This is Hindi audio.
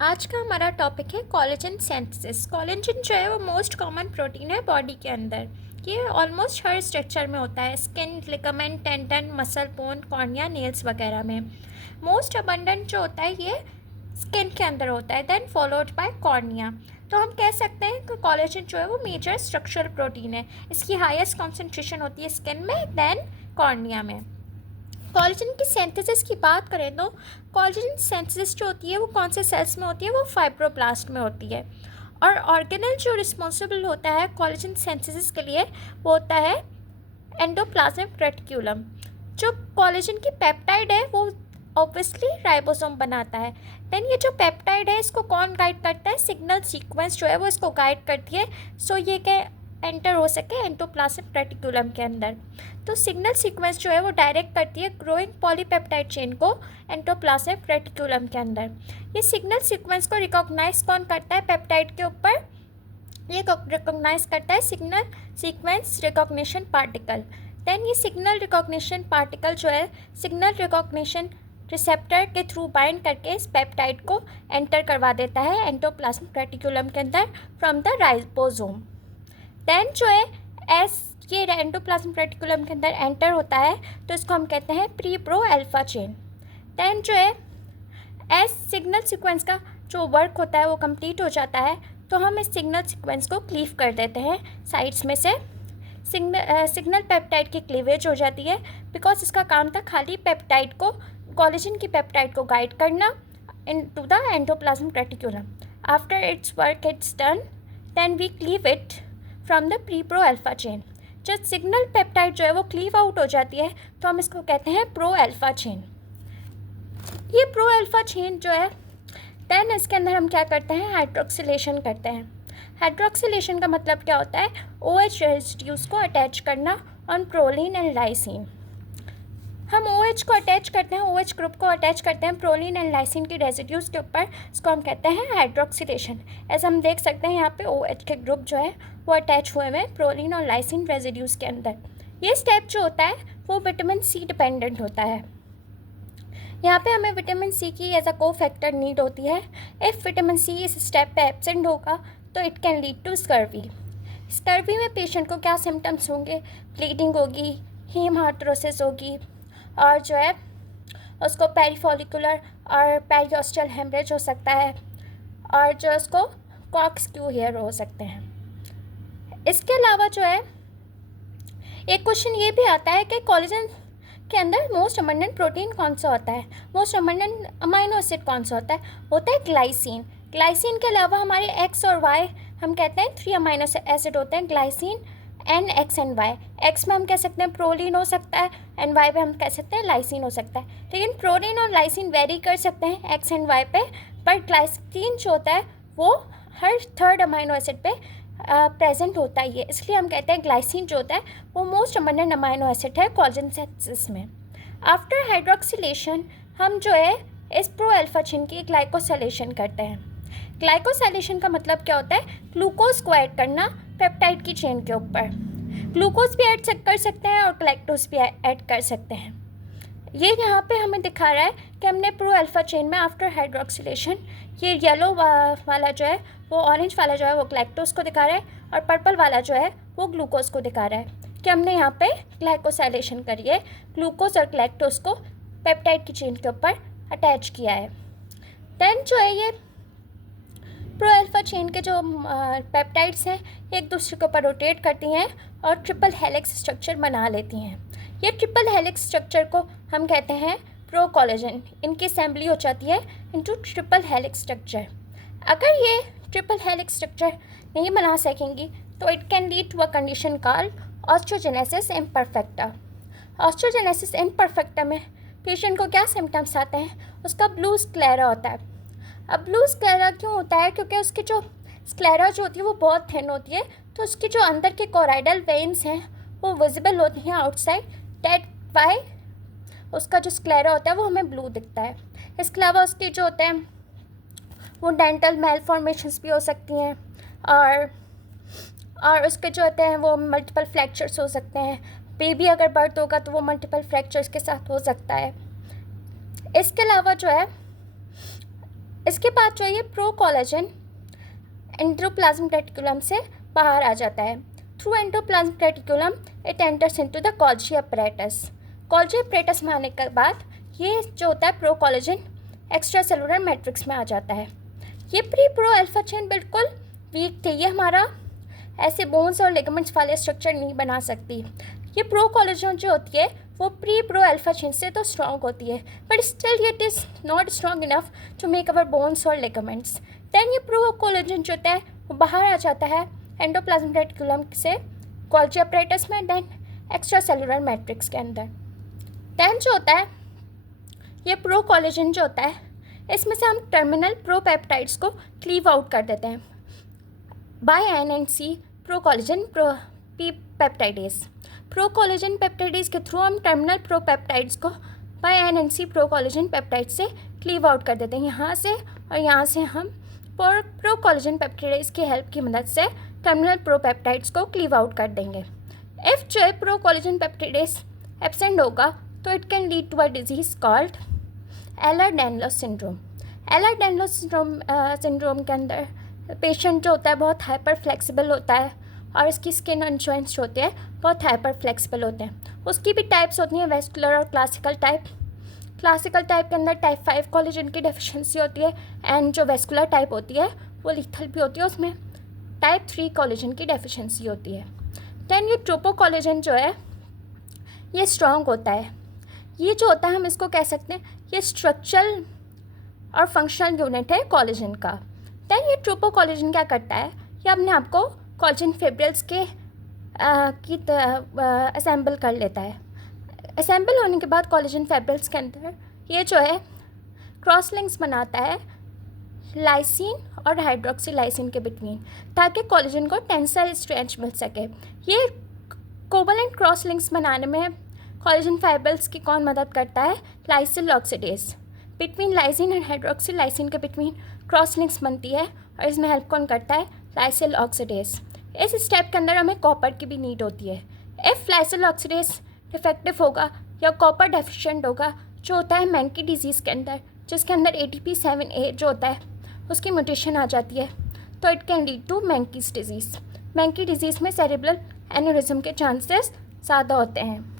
आज का हमारा टॉपिक है कोलेजन सिंथेसिस। कोलेजन जो है वो मोस्ट कॉमन प्रोटीन है बॉडी के अंदर। ये ऑलमोस्ट हर स्ट्रक्चर में होता है, skin, ligament, tendon, muscle, bone, cornea, nails वगैरह में। मोस्ट अबंडेंट जो होता है ये स्किन के अंदर होता है, देन फॉलोड बाय कॉर्निया। तो हम कह सकते हैं कि कोलेजन जो है वो मेजर स्ट्रक्चरल प्रोटीन है। इसकी हाईएस्ट कॉन्सेंट्रेशन होती है स्किन में, देन कॉर्निया में। कोलेजन की सिंथेसिस की बात करें तो कोलेजन सिंथेसिस जो होती है वो कौन से सेल्स में होती है, वो फाइब्रोब्लास्ट में होती है। और ऑर्गेनल जो रिस्पॉन्सिबल होता है कोलेजन सिंथेसिस के लिए वो होता है एंडोप्लाज्मिक रेटिक्यूलम। जो कोलेजन की पेप्टाइड है वो ऑब्वियसली राइबोसोम बनाता है। देन ये जो पेप्टाइड है इसको कौन गाइड करता है, सिग्नल सीक्वेंस जो है वो इसको गाइड करती है, सो ये क्या एंटर हो सके एंडोप्लाज्मिक रेटिक्यूलम के अंदर। तो सिग्नल सीक्वेंस जो है वो डायरेक्ट करती है ग्रोइंग पॉलीपेप्टाइड चेन को एंडोप्लाज्मिक रेटिक्यूलम के अंदर। ये सिग्नल सीक्वेंस को रिकॉग्नाइज कौन करता है पेप्टाइड के ऊपर, ये रिकॉग्नाइज करता है signal sequence recognition particle. Then ये सिग्नल रिकॉग्निशन पार्टिकल जो है सिग्नल रिकॉग्निशन रिसेप्टर के थ्रू बाइंड करके इस पेप्टाइड को एंटर करवा देता है एंडोप्लाज्मिक रेटिक्यूलम के अंदर फ्रॉम द राइबोसोम। देन जो है एस ये एंडोप्लाज्मिक रेटिकुलम के अंदर एंटर होता है तो इसको हम कहते हैं pre pro alpha chain. Then जो है एस सिग्नल सीक्वेंस का जो वर्क होता है वो कंप्लीट हो जाता है तो हम इस सिग्नल सीक्वेंस को क्लीव कर देते हैं साइड्स में से। सिग्नल पेप्टाइड की क्लीवेज हो जाती है बिकॉज इसका काम था खाली पेप्टाइड को, कोलेजन की पेप्टाइड को गाइड करना into the endoplasmic reticulum. After its work it's done then we cleave it from the pre pro alpha chain. जब सिग्नल पेप्टाइड जो है वो क्लीव आउट हो जाती है तो हम इसको कहते हैं प्रो अल्फा चेन। ये प्रो अल्फा चेन जो है देन इसके अंदर हम क्या करते हैं, हाइड्रोक्सिलेशन करते हैं। हाइड्रोक्सिलेशन का मतलब क्या होता है, OH रेजिड्यूज को अटैच करना ऑन प्रोलीन एंड लाइसिन। हम OH को अटैच करते हैं, OH ग्रुप को अटैच करते हैं प्रोलीन एंड लाइसिन की रेजिड्यूज के ऊपर, इसको हम कहते हैं हाइड्रोक्सिलेशन। ऐसा हम देख सकते हैं यहाँ पे OH के ग्रुप जो है वो अटैच हुए हैं प्रोलीन और लाइसिन रेजिड्यूज के अंदर। ये स्टेप जो होता है वो विटामिन सी डिपेंडेंट होता है। यहाँ पे हमें विटामिन सी की एज अ को फैक्टर नीड होती है। इफ़ विटामिन सी इस स्टेप पे एब्सेंट होगा तो it can lead to scurvy. Scurvy में पेशेंट को क्या सिम्टम्स होंगे, ब्लीडिंग होगी, हीमार्थ्रोसिस होगी और जो है उसको पेरीफॉलिकुलर और पेरियोस्टल हेमरेज हो सकता है और जो उसको कॉक्सक्यू हेयर हो सकते हैं। इसके अलावा जो है एक क्वेश्चन ये भी आता है कि कोलेजन के अंदर मोस्ट अबंडेंट प्रोटीन कौन सा होता है, मोस्ट अबंडेंट अमाइनो एसिड कौन सा होता है ग्लाइसिन। ग्लाइसिन के अलावा हमारे एक्स और वाई हम कहते हैं 3 अमाइनो एसिड होते हैं, glycine and X and Y. X में हम कह सकते हैं प्रोलीन हो सकता है एंड वाई पे हम कह सकते हैं लाइसिन हो सकता है। लेकिन प्रोलीन और लाइसिन वेरी कर सकते हैं एक्स एंड वाई पे, पर ग्लाइसिन जो होता है वो हर थर्ड अमाइनो एसिड पे प्रेजेंट होता ही है, इसलिए हम कहते हैं ग्लाइसिन जो होता है वो मोस्ट अबंडेंट अमाइनो एसिड है कोलेजन सिंथेसिस में। आफ्टर हाइड्रोक्सिलेशन हम जो है इस प्रो अल्फा चेन की ग्लाइकोसाइलेशन करते हैं। ग्लाइकोसाइलेशन का मतलब क्या होता है, ग्लूकोज को ऐड करना पेप्टाइड की चेन के ऊपर। ग्लूकोज भी ऐड कर सकते हैं और ग्लाइक्टोज भी ऐड कर सकते हैं। ये यहाँ पे हमें दिखा रहा है कि हमने प्रो अल्फा चेन में आफ्टर हाइड्रोक्सिलेशन ये येलो वाला जो है वो ऑरेंज वाला जो है वो ग्लाइक्टोज को दिखा रहा है और पर्पल वाला जो है वो ग्लूकोज को दिखा रहा है कि हमने यहाँ पे ग्लाइकोसाइलेशन करी है, ग्लूकोज और ग्लाइक्टोज को पेप्टाइड की चेन के ऊपर अटैच किया है। देन जो है ये प्रो अल्फा चेन के जो पेप्टाइड्स हैं एक दूसरे के ऊपर रोटेट करती हैं और ट्रिपल हेलिक्स स्ट्रक्चर बना लेती हैं। ये ट्रिपल हेलिक्स स्ट्रक्चर को हम कहते हैं प्रो कोलेजन। इनकी असेंबली हो जाती है इनटू ट्रिपल हेलिक्स स्ट्रक्चर। अगर ये ट्रिपल हेलिक्स स्ट्रक्चर नहीं बना सकेंगी तो it can lead to a condition called osteogenesis imperfecta. Osteogenesis imperfecta में पेशेंट को क्या सिम्टम्स आते हैं, उसका ब्लू स्क्लेरा होता है। अब ब्लू स्क्लेरा क्यों होता है, क्योंकि उसकी जो स्क्लेरा जो होती है वो बहुत थिन होती है तो उसकी जो अंदर के कोराइडल वेन्स हैं वो विजिबल होती हैं आउटसाइड, डेट वाई उसका जो स्क्लेरा होता है वो हमें ब्लू दिखता है। इसके अलावा उसकी जो होते हैं वो डेंटल मेलफॉर्मेशंस भी हो सकती हैं और उसके जो होते हैं वो मल्टीपल फ्रैक्चर्स हो सकते हैं। बेबी अगर बर्थ होगा तो वो मल्टीपल फ्रैक्चर्स के साथ हो सकता है। इसके अलावा जो है इसके बाद जो ये प्रो कोलेजन एंडोप्लाज्मिक रेटिकुलम से बाहर आ जाता है। Through endoplasmic reticulum it enters into the Golgi apparatus. Golgi apparatus में आने के बाद ये जो होता है pro collagen extra cellular matrix में आ जाता है। ये प्री प्रो अल्फा चेन बिल्कुल वीक थी, ये हमारा ऐसे बोन्स और लिगामेंट्स वाले स्ट्रक्चर नहीं बना सकती। ये प्रो कोलेजन जो होती है वो प्री प्रो अल्फा चेन से तो स्ट्रॉन्ग होती है, but still it is not strong enough to make our bones और लिगामेंट्स। देन ये प्रो कोलेजन जो होता है वो बाहर आ जाता है एंडोप्लाज्मिक रेटिकुलम से गोल्जी अपरेटस में, देन एक्स्ट्रा सेलुलर मैट्रिक्स के अंदर। देन जो होता है ये प्रो कोलेजन जो होता है इसमें से हम टर्मिनल प्रोपेप्टाइड्स को क्लीव आउट कर देते हैं by NNC pro collagen peptidase. Pro collagen peptidase के थ्रू हम टर्मिनल प्रोपेप्टाइड्स को by NNC pro collagen peptide से क्लीव आउट कर देते हैं। यहाँ से और यहाँ से हम प्रो कोलेजन पेप्टाइडेज की हेल्प की मदद से टर्मिनल प्रोपेप्टाइड्स को क्लीव आउट कर देंगे। इफ़ जो है प्रो कोलेजन पेप्टाइडेज एब्सेंट होगा तो it can lead to a disease called Ehlers Danlos syndrome. Ehlers Danlos syndrome के अंदर पेशेंट जो होता है बहुत हाइपर फ्लेक्सिबल होता है और इसकी स्किन एंड जॉइंट्स जो होते हैं बहुत हाइपर फ्लेक्सिबल होते हैं। उसकी भी टाइप्स होती हैं वेस्कुलर और क्लासिकल टाइप। क्लासिकल टाइप के अंदर टाइप 5 कोलेजन की डेफिशिएंसी होती है एंड जो वेस्कुलर टाइप होती है वो लीथल भी होती है, उसमें टाइप 3 कोलेजन की डेफिशिएंसी होती है। दैन ये ट्रोपो कोलेजन जो है ये स्ट्रॉन्ग होता है। ये जो होता है हम इसको कह सकते हैं ये स्ट्रक्चरल और फंक्शनल यूनिट है कोलेजन का। दैन ये ट्रोपो कोलेजन क्या करता है, ये अपने आप को कोलेजन फिब्रिल्स के असेंबल कर लेता है। असेंबल होने के बाद कोलेजन फिब्रिल्स के अंदर ये जो है क्रॉस लिंक्स बनाता है लाइसिन और हाइड्रोक्सी लाइसिन के बिटवीन, ताकि कोलेजन को टेंसाइल स्ट्रेंथ मिल सके। ये कोवलेंट क्रॉस लिंक्स बनाने में कोलेजन फाइब्रिल्स की कौन मदद करता है, lysyl oxidase. Between lysine and hydroxy lysine के बिटवीन क्रॉस लिंक्स बनती है और इसमें हेल्प कौन करता है, लाइसिल ऑक्सीडेज। इस स्टेप के अंदर हमें कॉपर की भी नीड होती है। इफ़ लाइसिल ऑक्सीडेज डिफेक्टिव होगा या कॉपर डेफिशिएंट होगा जो होता है मैंकी डिजीज़ के अंदर, जिसके अंदर ATP7A जो होता है उसकी म्यूटेशन आ जाती है, तो it can lead to Menkes disease. Menkes disease में सेरेब्रल एन्यूरिज्म के चांसेस ज़्यादा होते हैं।